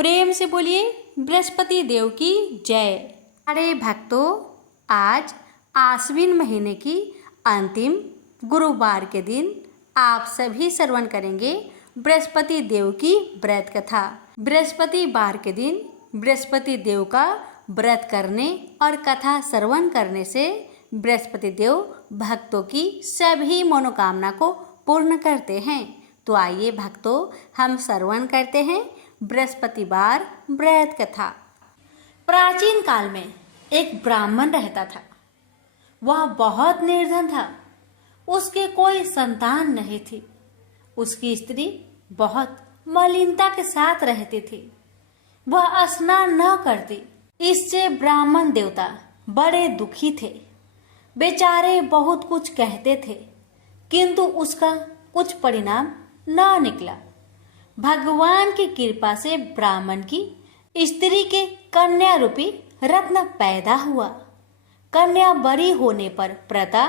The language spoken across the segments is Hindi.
प्रेम से बोलिए बृहस्पति देव की जय। अरे भक्तों, आज आश्विन महीने की अंतिम गुरुवार के दिन आप सभी श्रवण करेंगे बृहस्पति देव की व्रत कथा। बृहस्पतिवार के दिन बृहस्पति देव का व्रत करने और कथा श्रवण करने से बृहस्पति देव भक्तों की सभी मनोकामना को पूर्ण करते हैं। तो आइए भक्तों, हम श्रवण करते हैं बृहस्पतिवार व्रत कथा। प्राचीन काल में एक ब्राह्मण रहता था। वह बहुत निर्धन था। उसके कोई संतान नहीं थी। उसकी स्त्री बहुत मलिनता के साथ रहती थी। वह स्नान न करती। इससे ब्राह्मण देवता बड़े दुखी थे। बेचारे बहुत कुछ कहते थे, किंतु उसका कुछ परिणाम न निकला। भगवान की कृपा से ब्राह्मण की स्त्री के कन्या रूपी रत्न पैदा हुआ। कन्या बड़ी होने पर प्रता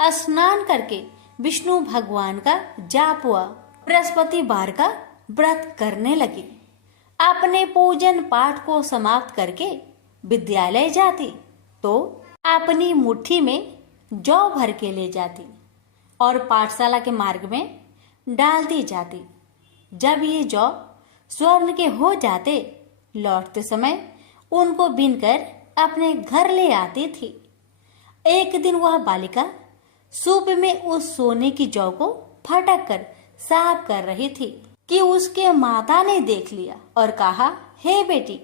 स्नान करके विष्णु भगवान का जाप हुआ। बृहस्पतिवार का व्रत करने लगी। अपने पूजन पाठ को समाप्त करके विद्यालय जाती तो अपनी मुट्ठी में जौ भर के ले जाती और पाठशाला के मार्ग में डालती जाती। जब ये जौ स्वर्ण के हो जाते, लौटते समय उनको बीनकर अपने घर ले आती थी। एक दिन वह बालिका सूप में उस सोने की जौ को फटक कर साफ कर रही थी कि उसके माता ने देख लिया और कहा, हे बेटी,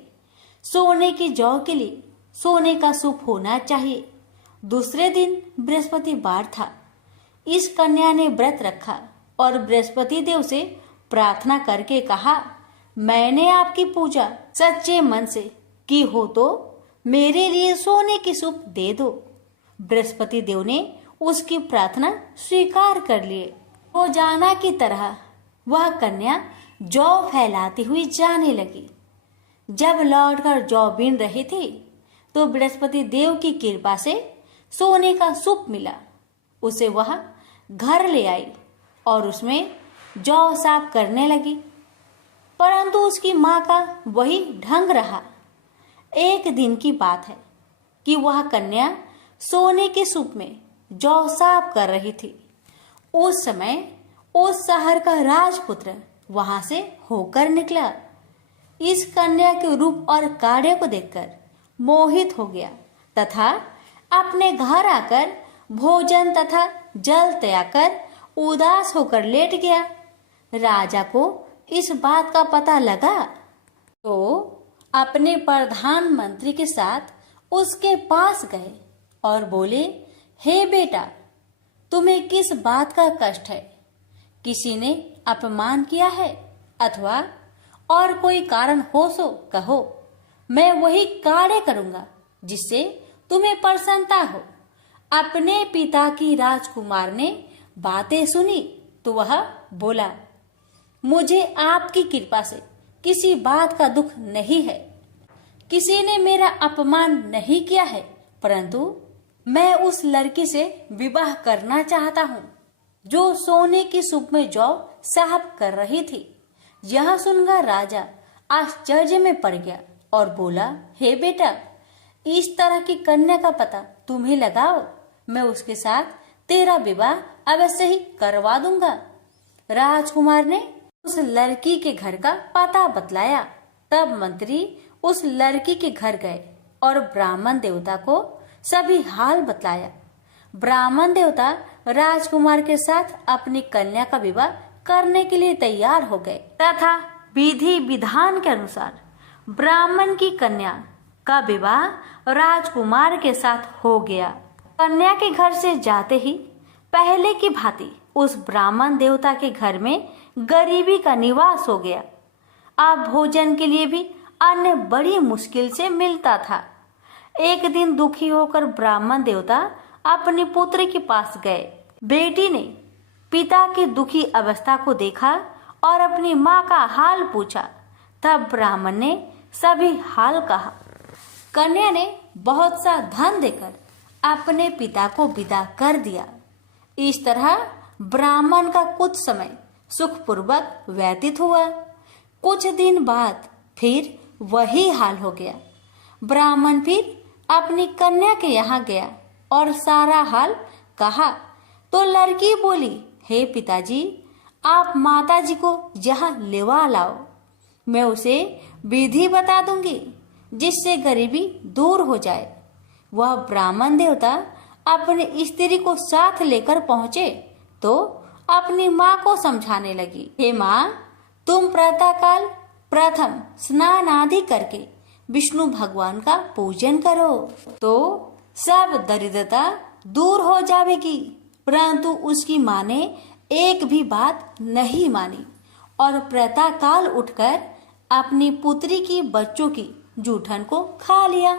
सोने की जौ के लिए सोने का सूप होना चाहिए। दूसरे दिन बृहस्पतिवार था। इस कन्या ने व्रत रखा और बृहस्पति देव से प्रार्थना करके कहा, मैंने आपकी पूजा सच्चे मन से की हो तो मेरे लिए सोने की सूप दे दो। बृहस्पति देव ने उसकी प्रार्थना स्वीकार कर लिए। रोजाना की तरह वह कन्या जौ फैलाती हुई जाने लगी। जब लौटकर जौ बीन रही थी तो बृहस्पति देव की कृपा से सोने का सूप मिला। उसे वह घर ले आई और उसमें जौ साफ करने लगी, परंतु उसकी माँ का वही ढंग रहा। एक दिन की बात है कि वह कन्या सोने के सूप में जौ साफ कर रही थी। उस समय उस शहर का राजपुत्र वहां से होकर निकला। इस कन्या के रूप और कार्य को देखकर मोहित हो गया तथा अपने घर आकर भोजन तथा जल त्याग कर उदास होकर लेट गया। राजा को इस बात का पता लगा तो अपने प्रधानमंत्री के साथ उसके पास गए और बोले, हे बेटा, तुम्हें किस बात का कष्ट है? किसी ने अपमान किया है अथवा और कोई कारण हो सो कहो, मैं वही कार्य करूंगा जिससे तुम्हें प्रसन्नता हो। अपने पिता की राजकुमार ने बातें सुनी तो वह बोला, मुझे आपकी कृपा से किसी बात का दुख नहीं है। किसी ने मेरा अपमान नहीं किया है, परंतु मैं उस लड़की से विवाह करना चाहता हूँ जो सोने की सूप में जौ साफ कर रही थी। यह सुनकर राजा आश्चर्य में पड़ गया और बोला, हे बेटा, इस तरह की कन्या का पता तुम्हें लगाओ, मैं उसके साथ तेरा विवाह अवश्य ही करवा दूंगा। राजकुमार ने उस लड़की के घर का पता बतलाया। तब मंत्री उस लड़की के घर गए और ब्राह्मण देवता को सभी हाल बतलाया। ब्राह्मण देवता राजकुमार के साथ अपनी कन्या का विवाह करने के लिए तैयार हो गए तथा विधि विधान के अनुसार ब्राह्मण की कन्या का विवाह राजकुमार के साथ हो गया। कन्या के घर से जाते ही पहले की भांति उस ब्राह्मण देवता के घर में गरीबी का निवास हो गया। अब भोजन के लिए भी अन्न बड़ी मुश्किल से मिलता था। एक दिन दुखी होकर ब्राह्मण देवता अपने पुत्र के पास गए। बेटी ने पिता की दुखी अवस्था को देखा और अपनी माँ का हाल पूछा। तब ब्राह्मण ने सभी हाल कहा। कन्या ने बहुत सा धन देकर अपने पिता को विदा कर दिया। इस तरह ब्राह्मण का कुछ समय सुखपूर्वक व्यतीत हुआ। कुछ दिन बाद फिर वही हाल हो गया। ब्राह्मण फिर अपनी कन्या के यहाँ गया और सारा हाल कहा तो लड़की बोली, हे पिताजी, आप माताजी को यहाँ लेवा लाओ, मैं उसे विधि बता दूंगी जिससे गरीबी दूर हो जाए। वह ब्राह्मण देवता अपनी स्त्री को साथ लेकर पहुंचे तो अपनी माँ को समझाने लगी, हे माँ, तुम प्रातःकाल प्रथम स्नान आदि करके विष्णु भगवान का पूजन करो तो सब दरिद्रता दूर हो जाएगी। परंतु उसकी माँ ने एक भी बात नहीं मानी और प्रातःकाल उठकर अपनी पुत्री की बच्चों की जूठन को खा लिया।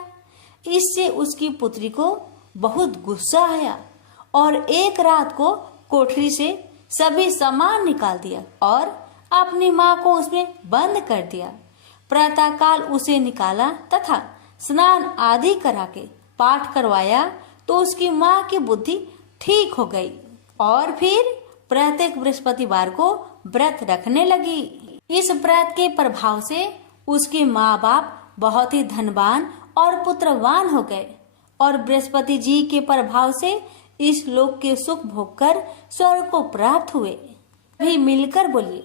इससे उसकी पुत्री को बहुत गुस्सा आया और एक रात को कोठरी से सभी सामान निकाल दिया और अपनी माँ को उसमें बंद कर दिया। प्रातःकाल उसे निकाला तथा स्नान आदि करा के पाठ करवाया तो उसकी माँ की बुद्धि ठीक हो गई और फिर प्रत्येक बृहस्पतिवार को व्रत रखने लगी। इस व्रत के प्रभाव से उसके माँ बाप बहुत ही धनवान और पुत्रवान हो गए और बृहस्पति जी के प्रभाव से इस लोक के सुख भोग कर स्वर्ग को प्राप्त हुए। भी मिलकर बोलिए,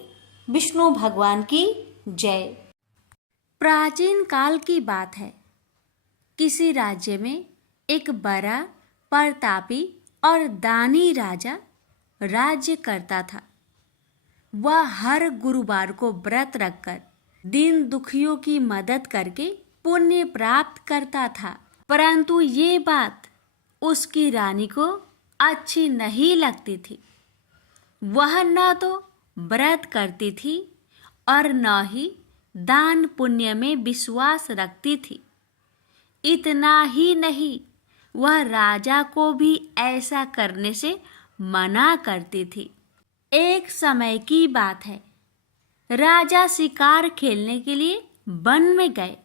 विष्णु भगवान की जय। प्राचीन काल की बात है। किसी राज्य में एक बड़ा प्रतापी और दानी राजा राज्य करता था। वह हर गुरुवार को व्रत रखकर दीन दुखियों की मदद करके पुण्य प्राप्त करता था। परंतु ये बात उसकी रानी को अच्छी नहीं लगती थी। वह न तो व्रत करती थी और न ही दान पुण्य में विश्वास रखती थी। इतना ही नहीं, वह राजा को भी ऐसा करने से मना करती थी। एक समय की बात है। राजा शिकार खेलने के लिए वन में गए।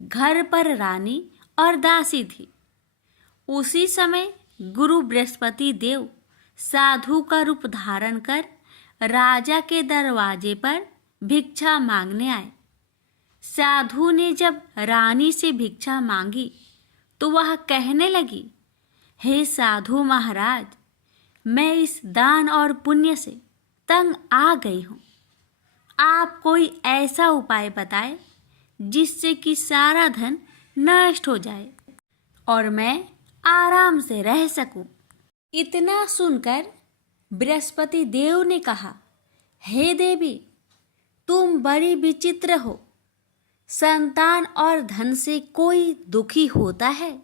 घर पर रानी और दासी थी। उसी समय गुरु बृहस्पति देव साधु का रूप धारण कर राजा के दरवाजे पर भिक्षा मांगने आए। साधु ने जब रानी से भिक्षा मांगी तो वह कहने लगी, हे साधु महाराज, मैं इस दान और पुण्य से तंग आ गई हूँ। आप कोई ऐसा उपाय बताएं जिससे कि सारा धन नष्ट हो जाए और मैं आराम से रह सकूं। इतना सुनकर बृहस्पति देव ने कहा, हे देवी, तुम बड़ी विचित्र हो। संतान और धन से कोई दुखी होता है?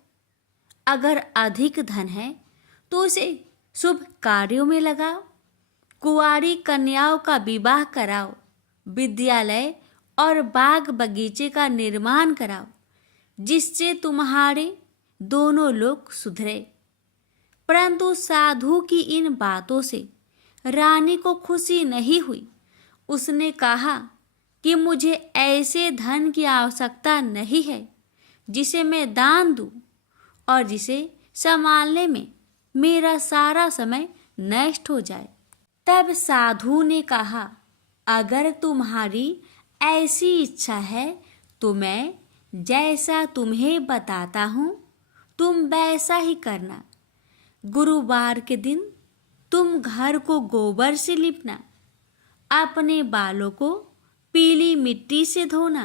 अगर अधिक धन है तो उसे शुभ कार्यों में लगाओ, कुंवारी कन्याओं का विवाह कराओ, विद्यालय और बाग बगीचे का निर्माण कराओ, जिससे तुम्हारे दोनों लोग सुधरे। परंतु साधु की इन बातों से रानी को खुशी नहीं हुई। उसने कहा कि मुझे ऐसे धन की आवश्यकता नहीं है जिसे मैं दान दूं और जिसे संभालने में मेरा सारा समय नष्ट हो जाए। तब साधु ने कहा, अगर तुम्हारी ऐसी इच्छा है तो मैं जैसा तुम्हें बताता हूँ तुम वैसा ही करना। गुरुवार के दिन तुम घर को गोबर से लिपना, अपने बालों को पीली मिट्टी से धोना,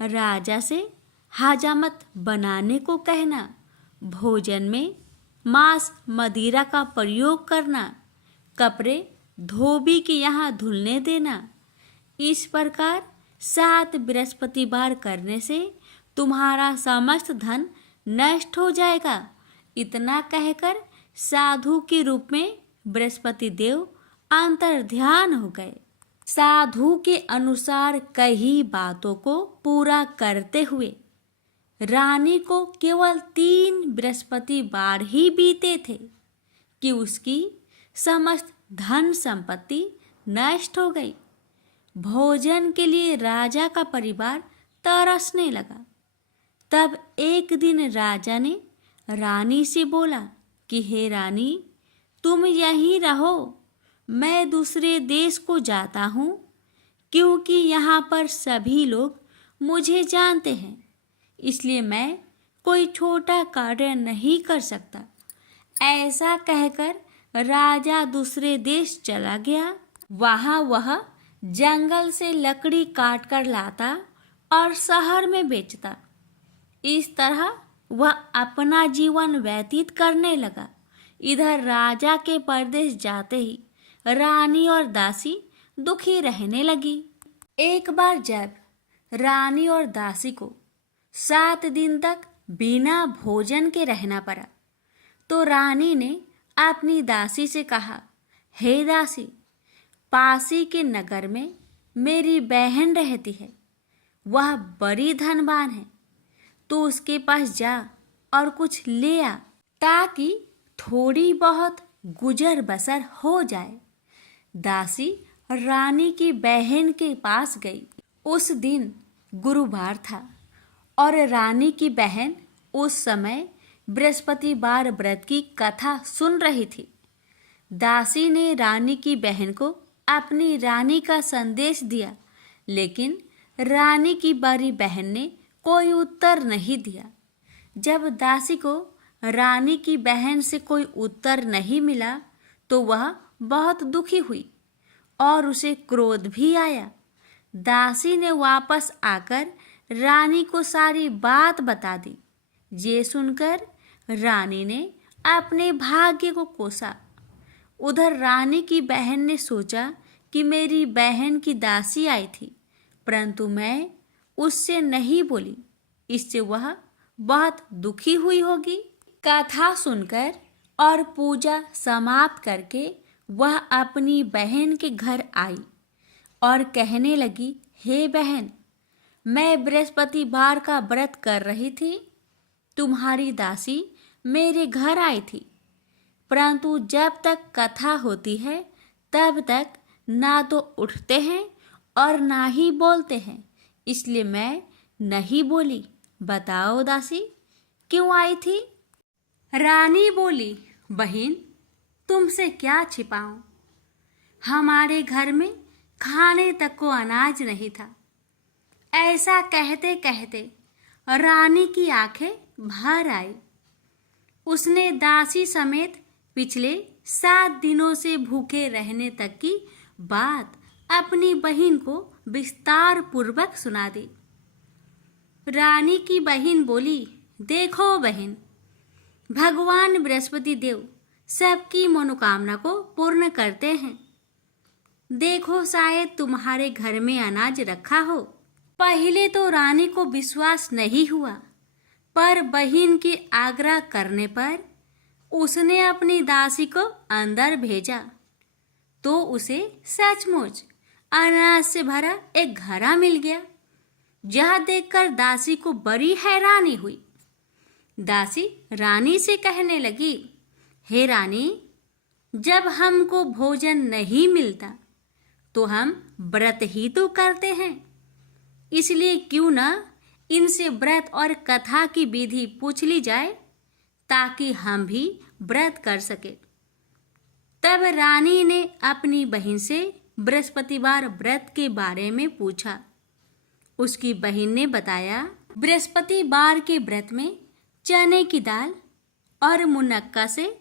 राजा से हजामत बनाने को कहना, भोजन में मांस मदिरा का प्रयोग करना, कपड़े धोबी के यहाँ धुलने देना। इस प्रकार 7 बृहस्पतिवार करने से तुम्हारा समस्त धन नष्ट हो जाएगा। इतना कहकर साधु के रूप में बृहस्पति देव अंतर्ध्यान हो गए। साधु के अनुसार कई बातों को पूरा करते हुए रानी को केवल 3 बृहस्पतिवार ही बीते थे कि उसकी समस्त धन संपत्ति नष्ट हो गई। भोजन के लिए राजा का परिवार तरसने लगा। तब एक दिन राजा ने रानी से बोला कि हे रानी, तुम यहीं रहो, मैं दूसरे देश को जाता हूँ। क्योंकि यहाँ पर सभी लोग मुझे जानते हैं, इसलिए मैं कोई छोटा कार्य नहीं कर सकता। ऐसा कहकर राजा दूसरे देश चला गया। वहाँ वह जंगल से लकड़ी काट कर लाता और शहर में बेचता। इस तरह वह अपना जीवन व्यतीत करने लगा। इधर राजा के परदेश जाते ही रानी और दासी दुखी रहने लगी। एक बार जब रानी और दासी को 7 दिन तक बिना भोजन के रहना पड़ा, तो रानी ने अपनी दासी से कहा, हे दासी, पासी के नगर में मेरी बहन रहती है। वह बड़ी धनवान है, तो उसके पास जा और कुछ ले आ, ताकि थोड़ी बहुत गुजर बसर हो जाए। दासी रानी की बहन के पास गई। उस दिन गुरुवार था और रानी की बहन उस समय बृहस्पतिवार व्रत की कथा सुन रही थी। दासी ने रानी की बहन को अपनी रानी का संदेश दिया, लेकिन रानी की बड़ी बहन ने कोई उत्तर नहीं दिया। जब दासी को रानी की बहन से कोई उत्तर नहीं मिला, तो वह बहुत दुखी हुई और उसे क्रोध भी आया। दासी ने वापस आकर रानी को सारी बात बता दी। ये सुनकर रानी ने अपने भाग्य को कोसा। उधर रानी की बहन ने सोचा कि मेरी बहन की दासी आई थी, परंतु मैं उससे नहीं बोली, इससे वह बहुत दुखी हुई होगी। कथा सुनकर और पूजा समाप्त करके वह अपनी बहन के घर आई और कहने लगी, हे बहन, मैं बृहस्पतिवार का व्रत कर रही थी। तुम्हारी दासी मेरे घर आई थी, परंतु जब तक कथा होती है तब तक ना तो उठते हैं और ना ही बोलते हैं, इसलिए मैं नहीं बोली। बताओ दासी, क्यों आई थी? रानी बोली, बहन, तुमसे क्या छिपाऊं? हमारे घर में खाने तक को अनाज नहीं था। ऐसा कहते कहते रानी की आंखें भर आई। उसने दासी समेत पिछले 7 दिनों से भूखे रहने तक की बात अपनी बहन को विस्तार पूर्वक सुना दी। रानी की बहन बोली, देखो बहन, भगवान बृहस्पति देव सबकी मनोकामना को पूर्ण करते हैं। देखो, शायद तुम्हारे घर में अनाज रखा हो। पहले तो रानी को विश्वास नहीं हुआ, पर बहन के आग्रह करने पर उसने अपनी दासी को अंदर भेजा, तो उसे सचमुच अनाज से भरा एक घड़ा मिल गया। यह देखकर दासी को बड़ी हैरानी हुई। दासी रानी से कहने लगी, हे रानी, जब हमको भोजन नहीं मिलता तो हम व्रत ही तो करते हैं, इसलिए क्यों ना इनसे व्रत और कथा की विधि पूछ ली जाए, ताकि हम भी व्रत कर सके। तब रानी ने अपनी बहन से बृहस्पतिवार व्रत के बारे में पूछा। उसकी बहन ने बताया, बृहस्पतिवार के व्रत में चने की दाल और मुनक्का से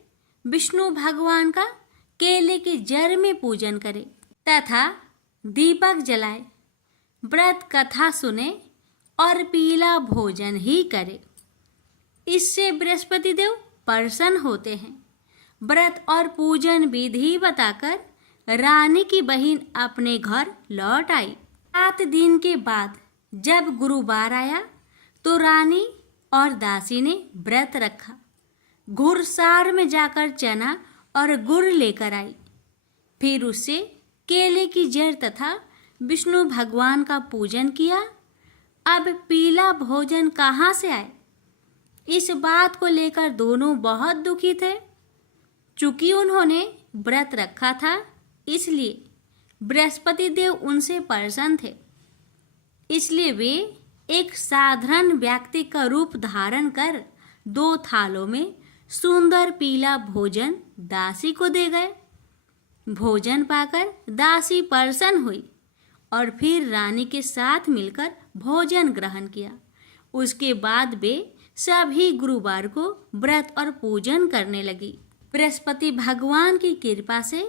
विष्णु भगवान का केले के जड़ में पूजन करे तथा दीपक जलाए, व्रत कथा सुने और पीला भोजन ही करे। इससे बृहस्पति देव प्रसन्न होते हैं। व्रत और पूजन विधि बताकर रानी की बहन अपने घर लौट आई। 7 दिन के बाद जब गुरुवार आया तो रानी और दासी ने व्रत रखा। घुड़सार में जाकर चना और गुड़ लेकर आई। फिर उससे केले की जड़ तथा विष्णु भगवान का पूजन किया। अब पीला भोजन कहाँ से आए? इस बात को लेकर दोनों बहुत दुखी थे। चूंकि उन्होंने व्रत रखा था, इसलिए बृहस्पति देव उनसे प्रसन्न थे। इसलिए वे एक साधारण व्यक्ति का रूप धारण कर 2 थालों में सुंदर पीला भोजन दासी को दे गए। भोजन पाकर दासी प्रसन्न हुई और फिर रानी के साथ मिलकर भोजन ग्रहण किया। उसके बाद वे सभी गुरुवार को व्रत और पूजन करने लगी। बृहस्पति भगवान की कृपा से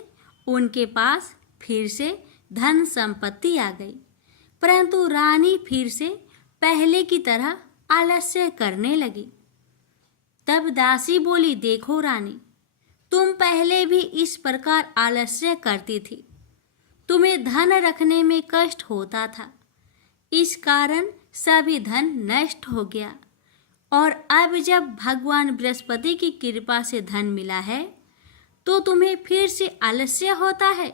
उनके पास फिर से धन संपत्ति आ गई, परंतु रानी फिर से पहले की तरह आलस्य करने लगी। तब दासी बोली, देखो रानी, तुम पहले भी इस प्रकार आलस्य करती थी। तुम्हें धन रखने में कष्ट होता था, इस कारण सभी धन नष्ट हो गया, और अब जब भगवान बृहस्पति की कृपा से धन मिला है तो तुम्हें फिर से आलस्य होता है।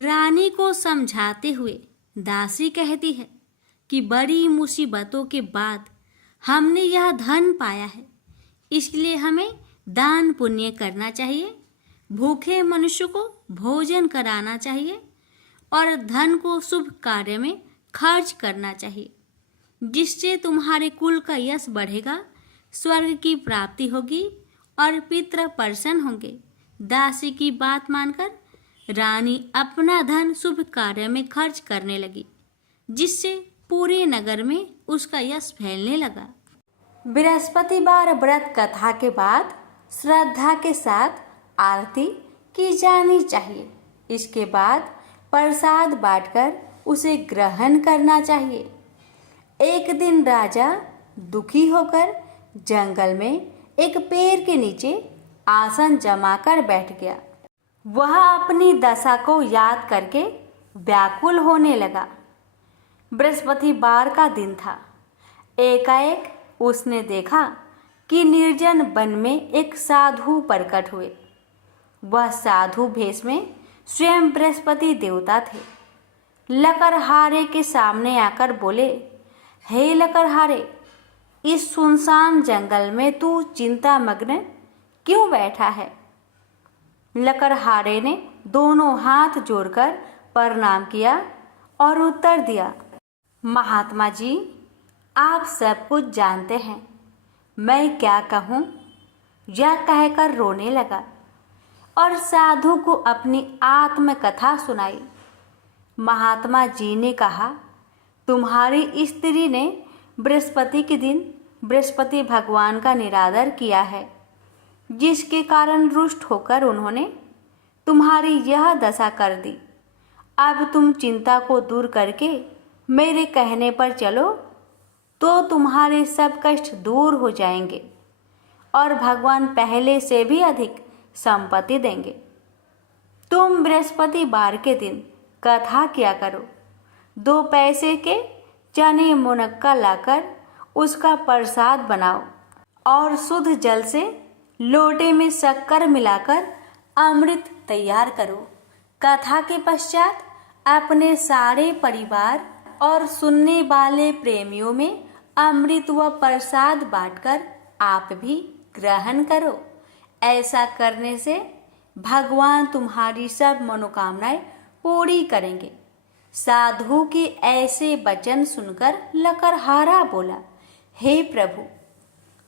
रानी को समझाते हुए दासी कहती है कि बड़ी मुसीबतों के बाद हमने यह धन पाया है, इसलिए हमें दान पुण्य करना चाहिए, भूखे मनुष्य को भोजन कराना चाहिए और धन को शुभ कार्य में खर्च करना चाहिए, जिससे तुम्हारे कुल का यश बढ़ेगा, स्वर्ग की प्राप्ति होगी और पितृ प्रसन्न होंगे। दासी की बात मानकर रानी अपना धन शुभ कार्य में खर्च करने लगी, जिससे पूरे नगर में उसका यश फैलने लगा। बृहस्पतिवार व्रत कथा के बाद श्रद्धा के साथ आरती की जानी चाहिए। इसके बाद प्रसाद बांटकर उसे ग्रहण करना चाहिए। एक दिन राजा दुखी होकर जंगल में एक पेड़ के नीचे आसन जमाकर बैठ गया। वह अपनी दशा को याद करके व्याकुल होने लगा। बृहस्पतिवार का दिन था। एकाएक उसने देखा कि निर्जन वन में एक साधु प्रकट हुए। वह साधु भेष में स्वयं बृहस्पति देवता थे। लकड़हारे के सामने आकर बोले, हे लकड़हारे, इस सुनसान जंगल में तू चिंता मग्न क्यों बैठा है? लकड़हारे ने दोनों हाथ जोड़कर प्रणाम किया और उत्तर दिया, महात्मा जी, आप सब कुछ जानते हैं, मैं क्या कहूँ? यह कहकर रोने लगा और साधु को अपनी आत्मकथा सुनाई। महात्मा जी ने कहा, तुम्हारी स्त्री ने बृहस्पति के दिन बृहस्पति भगवान का निरादर किया है, जिसके कारण रुष्ट होकर उन्होंने तुम्हारी यह दशा कर दी। अब तुम चिंता को दूर करके मेरे कहने पर चलो तो तुम्हारे सब कष्ट दूर हो जाएंगे और भगवान पहले से भी अधिक संपत्ति देंगे। तुम बृहस्पतिवार के दिन कथा किया करो। 2 पैसे के चने मुनक्का लाकर उसका प्रसाद बनाओ और शुद्ध जल से लोटे में शक्कर मिलाकर अमृत तैयार करो। कथा के पश्चात अपने सारे परिवार और सुनने वाले प्रेमियों में अमृत व प्रसाद बांटकर आप भी ग्रहण करो। ऐसा करने से भगवान तुम्हारी सब मनोकामनाएं पूरी करेंगे। साधु के ऐसे वचन सुनकर लकड़हारा बोला, हे प्रभु,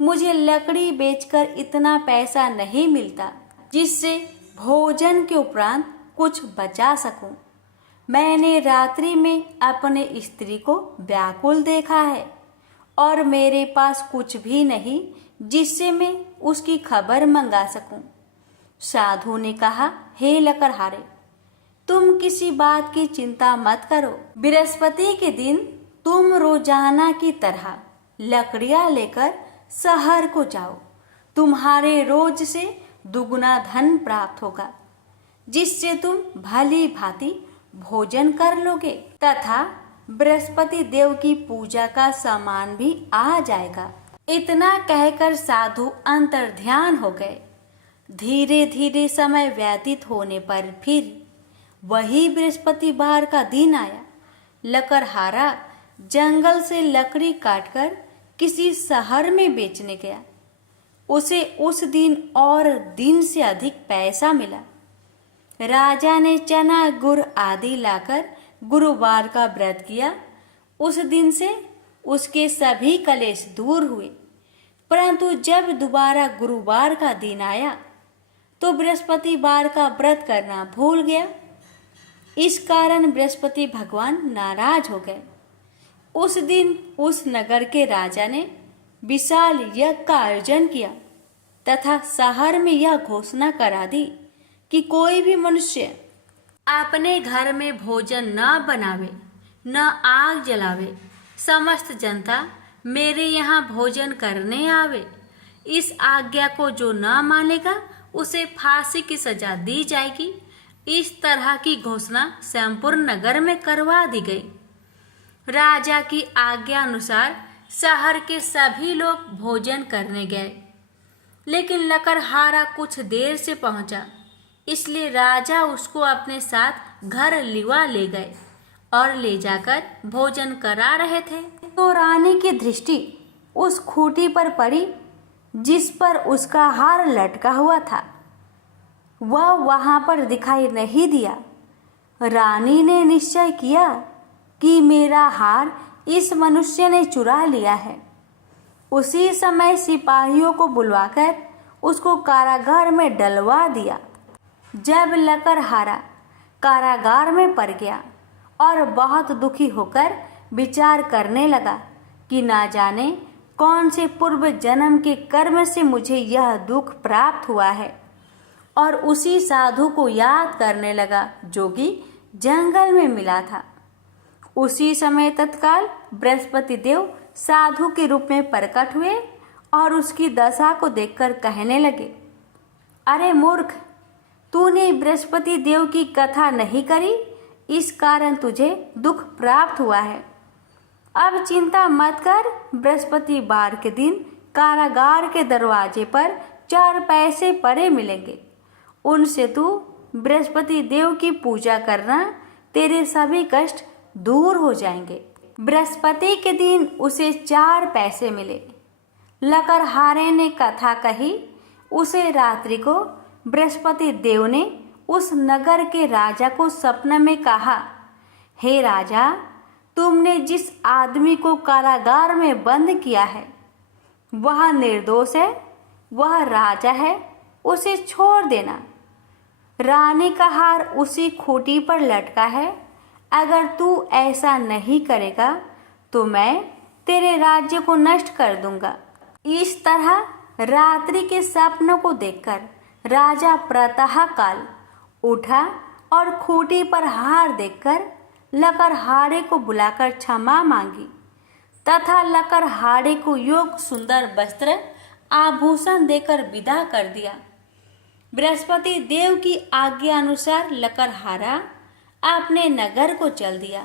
मुझे लकड़ी बेचकर इतना पैसा नहीं मिलता जिससे भोजन के उपरांत कुछ बचा सकूं। मैंने रात्रि में अपने स्त्री को व्याकुल देखा है और मेरे पास कुछ भी नहीं जिससे मैं उसकी खबर मंगा सकूं। साधु ने कहा, हे लकड़हारे, तुम किसी बात की चिंता मत करो। बृहस्पति के दिन तुम रोजाना की तरह लकड़ियां लेकर शहर को जाओ। तुम्हारे रोज से दुगुना धन प्राप्त होगा, जिससे तुम भली भांति भोजन कर लोगे तथा बृहस्पति देव की पूजा का सामान भी आ जाएगा। इतना कहकर साधु अंतर्ध्यान हो गए। धीरे धीरे समय व्यतीत होने पर फिर वही बृहस्पतिवार का दिन आया। लकड़हारा जंगल से लकड़ी काटकर किसी शहर में बेचने गया। उसे उस दिन और दिन से अधिक पैसा मिला। राजा ने चना गुड़ आदि लाकर गुरुवार का व्रत किया। उस दिन से उसके सभी कलेश दूर हुए। परंतु जब दोबारा गुरुवार का दिन आया तो बृहस्पतिवार का व्रत करना भूल गया। इस कारण बृहस्पति भगवान नाराज हो गए। उस दिन उस नगर के राजा ने विशाल यज्ञ का आयोजन किया तथा शहर में यह घोषणा करा दी कि कोई भी मनुष्य अपने घर में भोजन न बनावे, न आग जलावे। समस्त जनता मेरे यहाँ भोजन करने आवे। इस आज्ञा को जो न मानेगा उसे फांसी की सजा दी जाएगी। इस तरह की घोषणा संपूर्ण नगर में करवा दी गई। राजा की आज्ञा अनुसार शहर के सभी लोग भोजन करने गए, लेकिन लकड़हारा कुछ देर से पहुंचा, इसलिए राजा उसको अपने साथ घर लिवा ले गए और ले जाकर भोजन करा रहे थे। तो रानी की दृष्टि उस खूंटी पर पड़ी जिस पर उसका हार लटका हुआ था। वह वहां पर दिखाई नहीं दिया। रानी ने निश्चय किया कि मेरा हार इस मनुष्य ने चुरा लिया है। उसी समय सिपाहियों को बुलवाकर उसको कारागार में डलवा दिया। जब लकड़हारा कारागार में पड़ गया और बहुत दुखी होकर विचार करने लगा कि ना जाने कौन से पूर्व जन्म के कर्म से मुझे यह दुख प्राप्त हुआ है, और उसी साधु को याद करने लगा जो कि जंगल में मिला था। उसी समय तत्काल बृहस्पति देव साधु के रूप में प्रकट हुए और उसकी दशा को देखकर कहने लगे, अरे मूर्ख, तूने बृहस्पति देव की कथा नहीं करी, इस कारण तुझे दुख प्राप्त हुआ है। अब चिंता मत कर। बृहस्पतिवार के दिन कारागार के दरवाजे पर 4 पैसे पड़े मिलेंगे। उनसे तू बृहस्पति देव की पूजा करना, तेरे सभी कष्ट दूर हो जाएंगे। बृहस्पति के दिन उसे 4 पैसे मिले। लकड़हारे ने कथा कही। उसे रात्रि को बृहस्पति देव ने उस नगर के राजा को सपने में कहा, हे राजा, तुमने जिस आदमी को कारागार में बंद किया है वह निर्दोष है, वह राजा है, उसे छोड़ देना। रानी का हार उसी खूंटी पर लटका है। अगर तू ऐसा नहीं करेगा तो मैं तेरे राज्य को नष्ट कर दूंगा। इस तरह रात्रि के सपनों को देखकर राजा प्रातः काल उठा और खूंटी पर हार देखकर लकड़हारे को बुलाकर क्षमा मांगी तथा लकड़हारे को योग सुंदर वस्त्र आभूषण देकर विदा कर दिया। बृहस्पति देव की आज्ञा अनुसार लकड़हारा अपने नगर को चल दिया।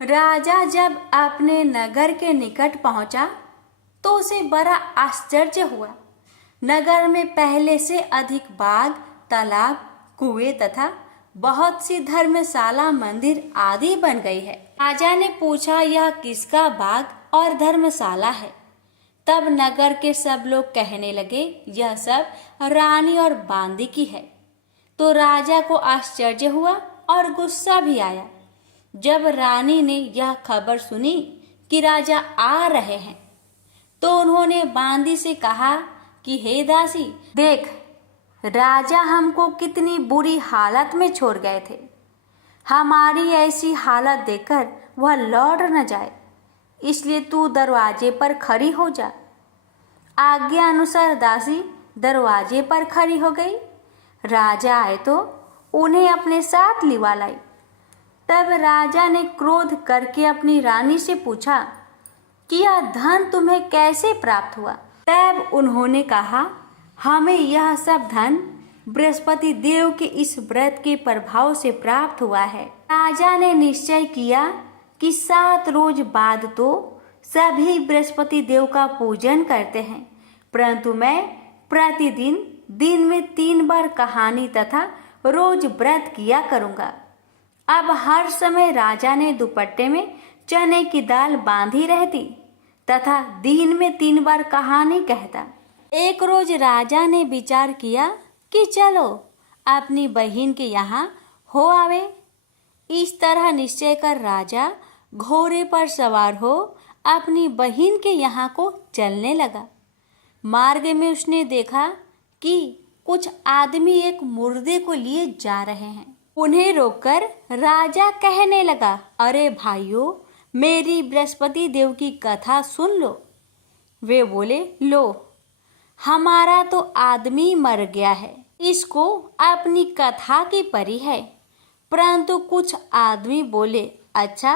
राजा जब अपने नगर के निकट पहुंचा तो उसे बड़ा आश्चर्य हुआ। नगर में पहले से अधिक बाग, तालाब, कुएं तथा बहुत सी धर्मशाला, मंदिर आदि बन गई है। राजा ने पूछा, यह किसका बाग और धर्मशाला है? तब नगर के सब लोग कहने लगे, यह सब रानी और बांदी की है। तो राजा को आश्चर्य हुआ और गुस्सा भी आया। जब रानी ने यह खबर सुनी कि राजा आ रहे हैं तो उन्होंने बांदी से कहा कि हे दासी, देख, राजा हमको कितनी बुरी हालत में छोड़ गए थे। हमारी ऐसी हालत देखकर वह लौट न जाए, इसलिए तू दरवाजे पर खड़ी हो जा। आज्ञा अनुसार दासी दरवाजे पर खड़ी हो गई। राजा आए तो उन्हें अपने साथ लिवा लाई। तब राजा ने क्रोध करके अपनी रानी से पूछा कि यह धन तुम्हें कैसे प्राप्त हुआ? तब उन्होंने कहा, हमें यह सब धन बृहस्पति देव के इस व्रत के प्रभाव से प्राप्त हुआ है। राजा ने निश्चय किया कि 7 रोज बाद तो सभी बृहस्पति देव का पूजन करते हैं, परंतु मैं प्रतिदिन दिन में 3 बार कहानी तथा रोज व्रत किया करूंगा। अब हर समय राजा ने दुपट्टे में चने की दाल बांधी रहती तथा दिन में 3 बार कहानी कहता। एक रोज राजा ने विचार किया कि चलो अपनी बहन के यहाँ हो आवे। इस तरह निश्चय कर राजा घोड़े पर सवार हो अपनी बहन के यहाँ को चलने लगा। मार्ग में उसने देखा कि कुछ आदमी एक मुर्दे को लिए जा रहे हैं। उन्हें रोककर राजा कहने लगा, अरे भाइयों, मेरी बृहस्पति देव की कथा सुन लो। वे बोले, लो, हमारा तो आदमी मर गया है, इसको अपनी कथा की परी है। परंतु कुछ आदमी बोले, अच्छा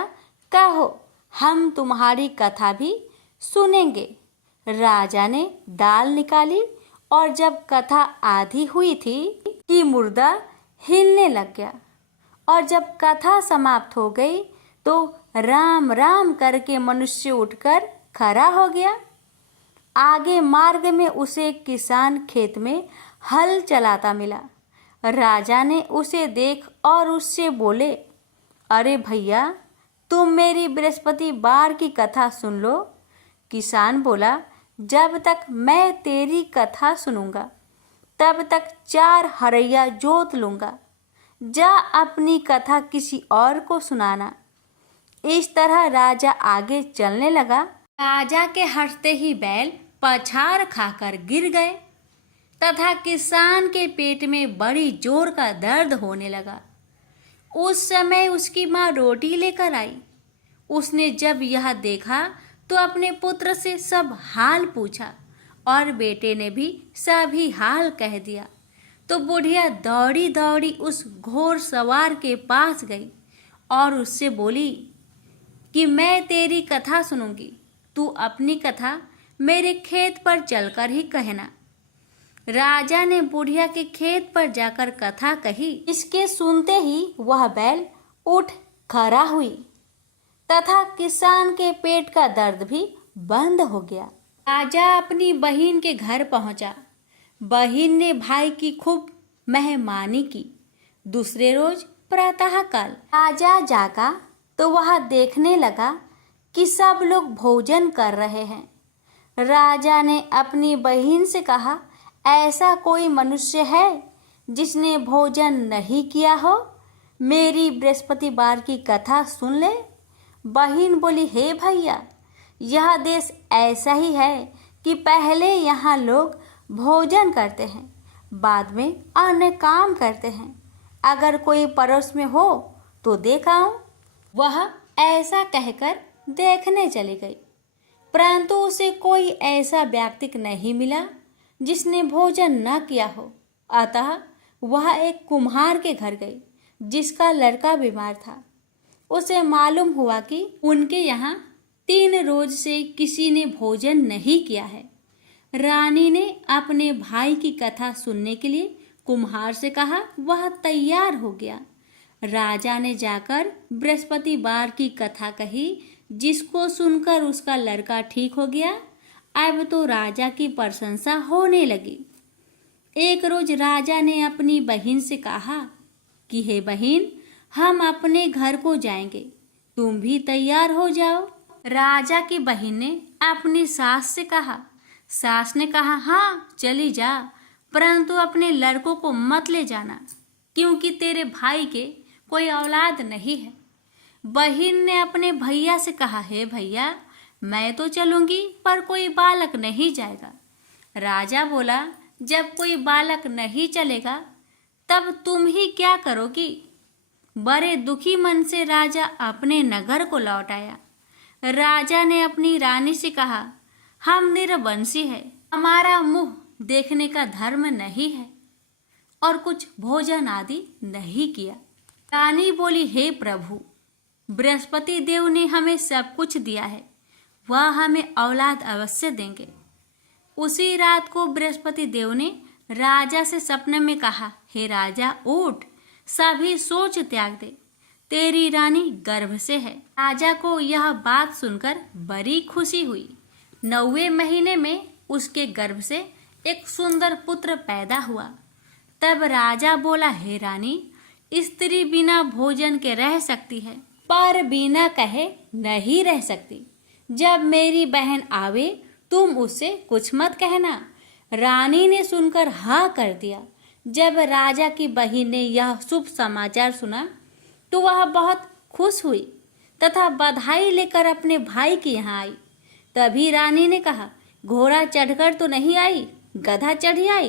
कहो, हम तुम्हारी कथा भी सुनेंगे। राजा ने दाल निकाली और जब कथा आधी हुई थी कि मुर्दा हिलने लग गया, और जब कथा समाप्त हो गई तो राम राम करके मनुष्य उठकर खड़ा हो गया। आगे मार्ग में उसे एक किसान खेत में हल चलाता मिला। राजा ने उसे देख और उससे बोले, अरे भैया, तुम मेरी बृहस्पतिवार की कथा सुन लो। किसान बोला, जब तक मैं तेरी कथा सुनूंगा तब तक 4 हरैया जोत लूंगा। जा अपनी कथा किसी और को सुनाना। इस तरह राजा आगे चलने लगा। राजा के हंसते ही बैल पछाड़ खाकर गिर गए तथा किसान के पेट में बड़ी जोर का दर्द होने लगा। उस समय उसकी माँ रोटी लेकर आई। उसने जब यह देखा तो अपने पुत्र से सब हाल पूछा और बेटे ने भी सभी हाल कह दिया। तो बुढ़िया दौड़ी दौड़ी उस घोड़ सवार के पास गई और उससे बोली कि मैं तेरी कथा सुनूंगी, तू अपनी कथा मेरे खेत पर चलकर ही कहना। राजा ने बुढ़िया के खेत पर जाकर कथा कही। इसके सुनते ही वह बैल उठ खड़ा हुई तथा किसान के पेट का दर्द भी बंद हो गया। राजा अपनी बहन के घर पहुंचा। बहन ने भाई की खूब मेहमानी की। दूसरे रोज प्रातःकाल राजा जागा तो वह देखने लगा कि सब लोग भोजन कर रहे हैं। राजा ने अपनी बहन से कहा, ऐसा कोई मनुष्य है जिसने भोजन नहीं किया हो? मेरी बृहस्पतिवार की कथा सुन ले। बहन बोली, हे भैया, यह देश ऐसा ही है कि पहले यहाँ लोग भोजन करते हैं, बाद में अन्य काम करते हैं। अगर कोई पड़ोस में हो तो देख आऊं। वह ऐसा कहकर देखने चली गई, परंतु उसे कोई ऐसा व्यक्ति नहीं मिला जिसने भोजन न किया हो। अतः वह एक कुम्हार के घर गई जिसका लड़का बीमार था। उसे मालूम हुआ कि उनके यहाँ 3 रोज से किसी ने भोजन नहीं किया है। रानी ने अपने भाई की कथा सुनने के लिए कुम्हार से कहा। वह तैयार हो गया। राजा ने जाकर बृहस्पतिवार की कथा कही, जिसको सुनकर उसका लड़का ठीक हो गया। अब तो राजा की प्रशंसा होने लगी। एक रोज राजा ने अपनी बहन से कहा कि हे बहन, हम अपने घर को जाएंगे, तुम भी तैयार हो जाओ। राजा की बहन ने अपनी सास से कहा। सास ने कहा, हाँ चली जा, परंतु अपने लड़कों को मत ले जाना, क्योंकि तेरे भाई के कोई औलाद नहीं है। बहन ने अपने भैया से कहा, हे भैया, मैं तो चलूंगी पर कोई बालक नहीं जाएगा। राजा बोला, जब कोई बालक नहीं चलेगा तब तुम ही क्या करोगी? बड़े दुखी मन से राजा अपने नगर को लौट आया। राजा ने अपनी रानी से कहा, हम निरवंशी है, हमारा मुंह देखने का धर्म नहीं है और कुछ भोजन आदि नहीं किया। रानी बोली, हे प्रभु, बृहस्पति देव ने हमें सब कुछ दिया है, वह हमें औलाद अवश्य देंगे। उसी रात को बृहस्पति देव ने राजा से सपने में कहा, हे राजा, उठ, सभी सोच त्याग दे, तेरी रानी गर्भ से है। राजा को यह बात सुनकर बड़ी खुशी हुई। 9वें महीने में उसके गर्भ से एक सुंदर पुत्र पैदा हुआ। तब राजा बोला, हे रानी, स्त्री बिना भोजन के रह सकती है, पर बिना कहे नहीं रह सकती। जब मेरी बहन आवे तुम उससे कुछ मत कहना। रानी ने सुनकर हाँ कर दिया। जब राजा की बहन ने यह शुभ समाचार सुना तो वह बहुत खुश हुई तथा बधाई लेकर अपने भाई के यहाँ आई। तभी रानी ने कहा, घोड़ा चढ़कर तो नहीं आई, गधा चढ़ी आई।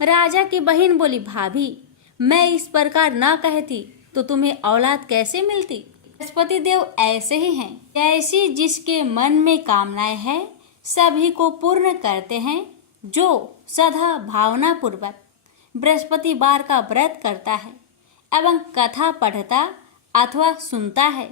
राजा की बहन बोली, भाभी, मैं इस प्रकार ना कहती तो तुम्हें औलाद कैसे मिलती। बृहस्पति देव ऐसे ही हैं, जैसी जिसके मन में कामनाएं हैं सभी को पूर्ण करते हैं। जो सदा भावना पूर्वक बृहस्पतिवार का व्रत करता है एवं कथा पढ़ता अथवा सुनता है,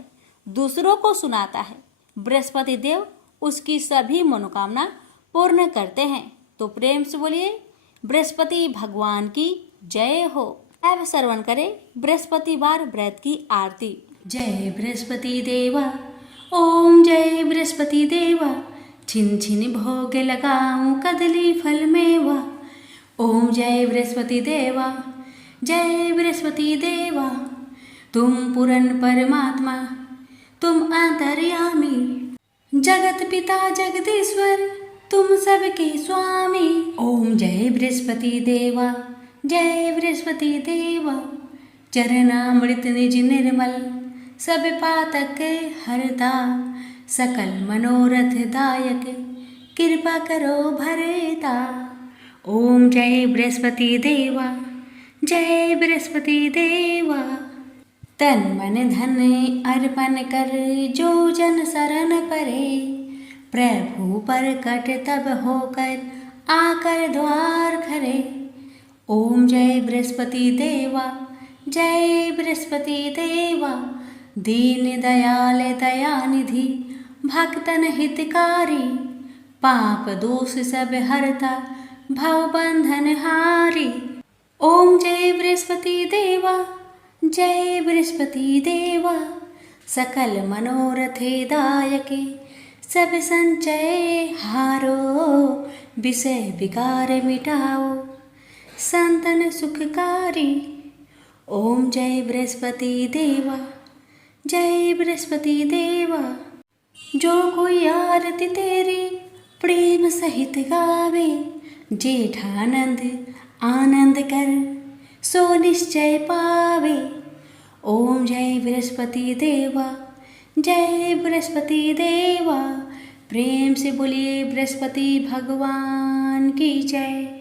दूसरों को सुनाता है, बृहस्पति देव उसकी सभी मनोकामना पूर्ण करते हैं। तो प्रेम से बोलिए बृहस्पति भगवान की जय हो। अब श्रवण करें बृहस्पतिवार व्रत की आरती। जय बृहस्पति देवा, ओम जय बृहस्पति देवा, छिन छिन भोग लगाऊं कदली फल मेवा। ओम जय बृहस्पति देवा, जय बृहस्पति देवा, तुम पूर्ण परमात्मा, तुम अंतर्यामी, जगत पिता जगदीश्वर, तुम सबके स्वामी। ओम जय बृहस्पति देवा, जय बृहस्पति देवा, चरणामृत निज निर्मल, सब पातक हरता, सकल मनोरथ दायक, कृपा करो भरता। ओम जय बृहस्पति देवा, जय बृहस्पति देवा, तन मन धन अर्पण कर जो जन शरण परे, प्रभु प्रकट तब होकर आकर द्वार खरे। ओम जय बृहस्पति देवा, जय बृहस्पति देवा, दीन दयाल दयानिधि, भक्तन हितकारी, पाप दोष सब हरता, भव बंधन हारी। ओम जय बृहस्पति देवा, जय बृहस्पति देवा, सकल मनोरथे दायके, सब संचय हारो, विषय विकार मिटाओ, संतन सुखकारी। ओम जय बृहस्पति देवा, जय बृहस्पति देवा, जो कोई आरती तेरी प्रेम सहित गावे, जेठानंद आनंद कर सो निश्चय पावे। ओम जय बृहस्पति देवा, जय बृहस्पति देवा, प्रेम से बोलिए बृहस्पति भगवान की जय।